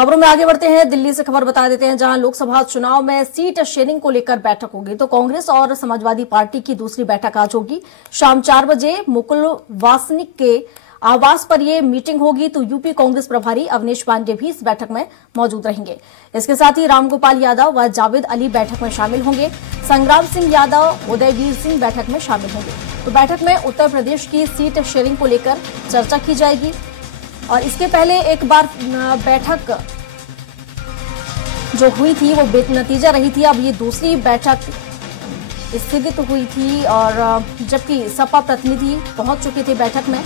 खबरों में आगे बढ़ते हैं। दिल्ली से खबर बता देते हैं, जहां लोकसभा चुनाव में सीट शेयरिंग को लेकर बैठक होगी। तो कांग्रेस और समाजवादी पार्टी की दूसरी बैठक आज होगी। शाम 4 बजे मुकुल वासनिक के आवास पर यह मीटिंग होगी। तो यूपी कांग्रेस प्रभारी अवनीश पांडे भी इस बैठक में मौजूद रहेंगे। इसके साथ ही रामगोपाल यादव व जावेद अली बैठक में शामिल होंगे। संग्राम सिंह यादव, उदयवीर सिंह बैठक में शामिल होंगे। तो बैठक में उत्तर प्रदेश की सीट शेयरिंग को लेकर चर्चा की जाएगी। और इसके पहले एक बार बैठक जो हुई थी वो बेनतीजा रही थी। अब ये दूसरी बैठक स्थगित हुई थी, और जबकि सपा प्रतिनिधि पहुंच चुके थे बैठक में,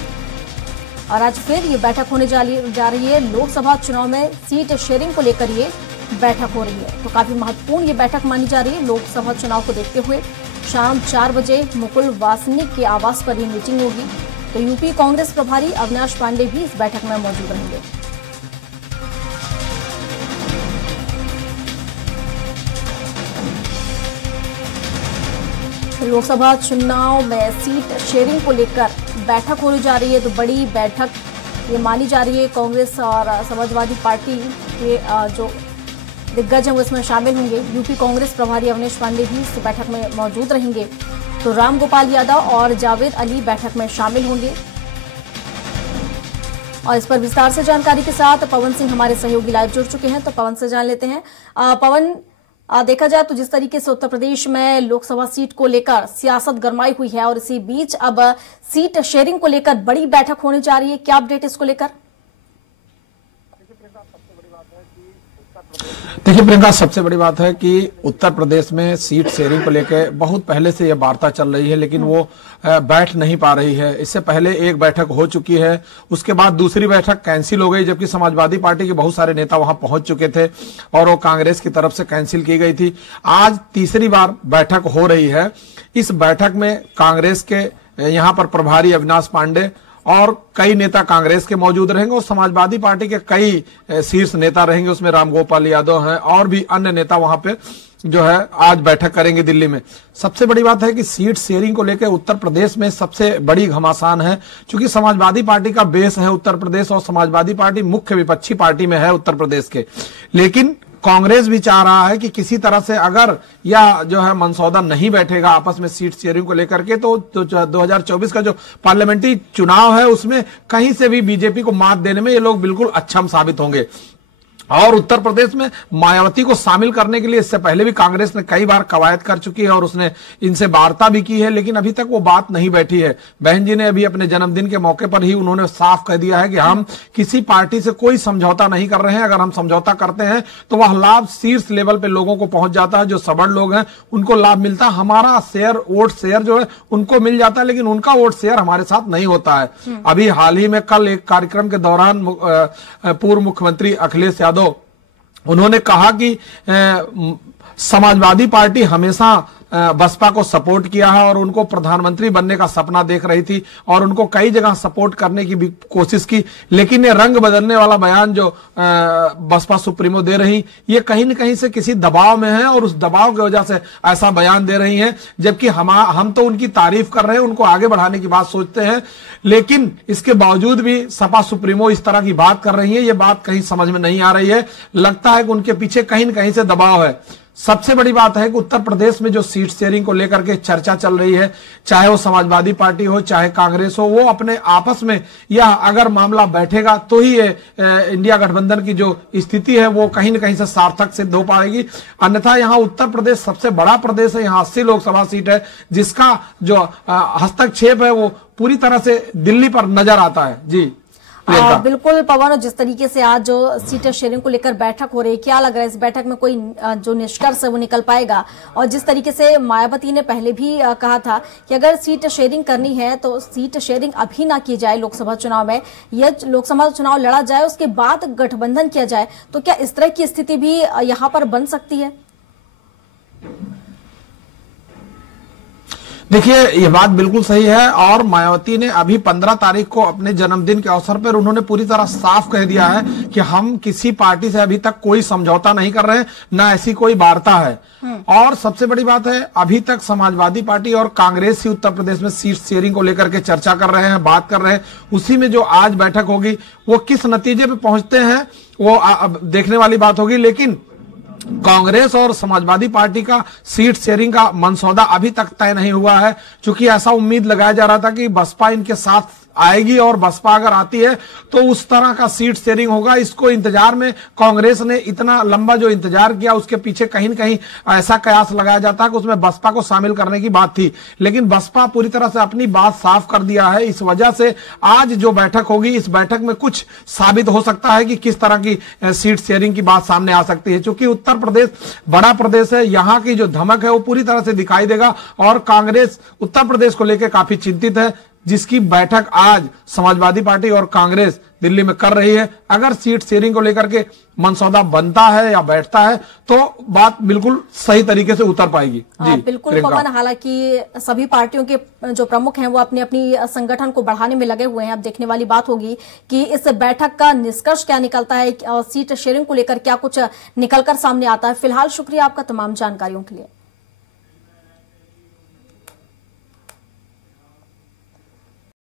और आज फिर ये बैठक होने जा रही है। लोकसभा चुनाव में सीट शेयरिंग को लेकर ये बैठक हो रही है। तो काफी महत्वपूर्ण ये बैठक मानी जा रही है। लोकसभा चुनाव को देखते हुए शाम 4 बजे मुकुल वासनिक के आवास पर ये मीटिंग होगी। तो यूपी कांग्रेस प्रभारी अविनाश पांडे भी इस बैठक में मौजूद रहेंगे। लोकसभा चुनाव में सीट शेयरिंग को लेकर बैठक होने जा रही है। तो बड़ी बैठक ये मानी जा रही है। कांग्रेस और समाजवादी पार्टी के जो दिग्गज हैं वो इसमें शामिल होंगे। यूपी कांग्रेस प्रभारी अवनीश पांडे भी इस बैठक में मौजूद रहेंगे। तो रामगोपाल यादव और जावेद अली बैठक में शामिल होंगे। और इस पर विस्तार से जानकारी के साथ पवन सिंह हमारे सहयोगी लाइव जुड़ चुके हैं। तो पवन से जान लेते हैं। पवन, देखा जाए तो जिस तरीके से उत्तर प्रदेश में लोकसभा सीट को लेकर सियासत गरमाई हुई है, और इसी बीच अब सीट शेयरिंग को लेकर बड़ी बैठक होने जा रही है, क्या अपडेट इसको लेकर? देखिए प्रियंका, सबसे बड़ी बात है कि उत्तर प्रदेश में सीट शेयरिंग को लेकर बहुत पहले से यह वार्ता चल रही है, लेकिन वो बैठ नहीं पा रही है। इससे पहले एक बैठक हो चुकी है, उसके बाद दूसरी बैठक कैंसिल हो गई, जबकि समाजवादी पार्टी के बहुत सारे नेता वहां पहुंच चुके थे और वो कांग्रेस की तरफ से कैंसिल की गई थी। आज तीसरी बार बैठक हो रही है। इस बैठक में कांग्रेस के यहाँ पर प्रभारी अविनाश पांडे और कई नेता कांग्रेस के मौजूद रहेंगे, और समाजवादी पार्टी के कई शीर्ष नेता रहेंगे। उसमें रामगोपाल यादव हैं और भी अन्य नेता वहां पे जो है आज बैठक करेंगे दिल्ली में। सबसे बड़ी बात है कि सीट शेयरिंग को लेकर उत्तर प्रदेश में सबसे बड़ी घमासान है, क्योंकि समाजवादी पार्टी का बेस है उत्तर प्रदेश, और समाजवादी पार्टी मुख्य विपक्षी पार्टी में है उत्तर प्रदेश के। लेकिन कांग्रेस भी चाह रहा है कि किसी तरह से अगर या जो है मनसौदा नहीं बैठेगा आपस में सीट शेयरिंग को लेकर के, तो 2024 का जो पार्लियामेंट्री चुनाव है उसमें कहीं से भी बीजेपी को मात देने में ये लोग बिल्कुल अक्षम साबित होंगे। और उत्तर प्रदेश में मायावती को शामिल करने के लिए इससे पहले भी कांग्रेस ने कई बार कवायद कर चुकी है और उसने इनसे वार्ता भी की है, लेकिन अभी तक वो बात नहीं बैठी है। बहन जी ने अभी अपने जन्मदिन के मौके पर ही उन्होंने साफ कह दिया है कि हम किसी पार्टी से कोई समझौता नहीं कर रहे हैं। अगर हम समझौता करते हैं तो वह लाभ शीर्ष लेवल पे लोगों को पहुंच जाता है, जो सबल लोग हैं उनको लाभ मिलता है। हमारा शेयर, वोट शेयर जो है उनको मिल जाता है, लेकिन उनका वोट शेयर हमारे साथ नहीं होता है। अभी हाल ही में कल एक कार्यक्रम के दौरान पूर्व मुख्यमंत्री अखिलेश यादव उन्होंने कहा कि समाजवादी पार्टी हमेशा बसपा को सपोर्ट किया है और उनको प्रधानमंत्री बनने का सपना देख रही थी, और उनको कई जगह सपोर्ट करने की भी कोशिश की, लेकिन ये रंग बदलने वाला बयान जो बसपा सुप्रीमो दे रही, ये कहीं न कहीं से किसी दबाव में है, और उस दबाव की वजह से ऐसा बयान दे रही हैं। जबकि हम तो उनकी तारीफ कर रहे हैं, उनको आगे बढ़ाने की बात सोचते हैं, लेकिन इसके बावजूद भी सपा सुप्रीमो इस तरह की बात कर रही है। ये बात कहीं समझ में नहीं आ रही है। लगता है कि उनके पीछे कहीं न कहीं से दबाव है। सबसे बड़ी बात है कि उत्तर प्रदेश में जो सीट शेयरिंग को लेकर के चर्चा चल रही है, चाहे वो समाजवादी पार्टी हो चाहे कांग्रेस हो, वो अपने आपस में, या अगर मामला बैठेगा तो ही ये इंडिया गठबंधन की जो स्थिति है वो कहीं न कहीं से सार्थक सिद्ध हो पाएगी। अन्यथा यहाँ उत्तर प्रदेश सबसे बड़ा प्रदेश है, यहाँ 80 लोकसभा सीट है, जिसका जो हस्तक्षेप है वो पूरी तरह से दिल्ली पर नजर आता है। जी बिल्कुल पवन, जिस तरीके से आज जो सीट शेयरिंग को लेकर बैठक हो रही है, क्या लग रहा है इस बैठक में कोई जो निष्कर्ष है वो निकल पाएगा? और जिस तरीके से मायावती ने पहले भी कहा था कि अगर सीट शेयरिंग करनी है तो सीट शेयरिंग अभी ना की जाए लोकसभा चुनाव में, यह लोकसभा चुनाव लड़ा जाए उसके बाद गठबंधन किया जाए, तो क्या इस तरह की स्थिति भी यहाँ पर बन सकती है? देखिए, ये बात बिल्कुल सही है और मायावती ने अभी 15 तारीख को अपने जन्मदिन के अवसर पर उन्होंने पूरी तरह साफ कह दिया है कि हम किसी पार्टी से अभी तक कोई समझौता नहीं कर रहे हैं, ना ऐसी कोई वार्ता है। और सबसे बड़ी बात है, अभी तक समाजवादी पार्टी और कांग्रेस ही उत्तर प्रदेश में सीट शेयरिंग को लेकर के चर्चा कर रहे हैं, बात कर रहे हैं। उसी में जो आज बैठक होगी वो किस नतीजे पे पहुंचते हैं वो अब देखने वाली बात होगी। लेकिन कांग्रेस और समाजवादी पार्टी का सीट शेयरिंग का मनसौदा अभी तक तय नहीं हुआ है, क्योंकि ऐसा उम्मीद लगाया जा रहा था कि बसपा इनके साथ आएगी और बसपा अगर आती है तो उस तरह का सीट शेयरिंग होगा। इसको इंतजार में कांग्रेस ने इतना लंबा जो इंतजार किया, उसके पीछे कहीं न कहीं ऐसा कयास लगाया जाता है कि उसमें बसपा को शामिल करने की बात थी, लेकिन बसपा पूरी तरह से अपनी बात साफ कर दिया है। इस वजह से आज जो बैठक होगी, इस बैठक में कुछ साबित हो सकता है कि किस तरह की सीट शेयरिंग की बात सामने आ सकती है। क्योंकि उत्तर प्रदेश बड़ा प्रदेश है, यहाँ की जो धमक है वो पूरी तरह से दिखाई देगा और कांग्रेस उत्तर प्रदेश को लेकर काफी चिंतित है, जिसकी बैठक आज समाजवादी पार्टी और कांग्रेस दिल्ली में कर रही है। अगर सीट शेयरिंग को लेकर के मनसौदा बनता है या बैठता है तो बात बिल्कुल सही तरीके से उतर पाएगी। जी बिल्कुल पवन, हालांकि सभी पार्टियों के जो प्रमुख हैं वो अपनी अपनी संगठन को बढ़ाने में लगे हुए हैं। अब देखने वाली बात होगी कि इस बैठक का निष्कर्ष क्या निकलता है और सीट शेयरिंग को लेकर क्या कुछ निकलकर सामने आता है। फिलहाल शुक्रिया आपका तमाम जानकारियों के लिए।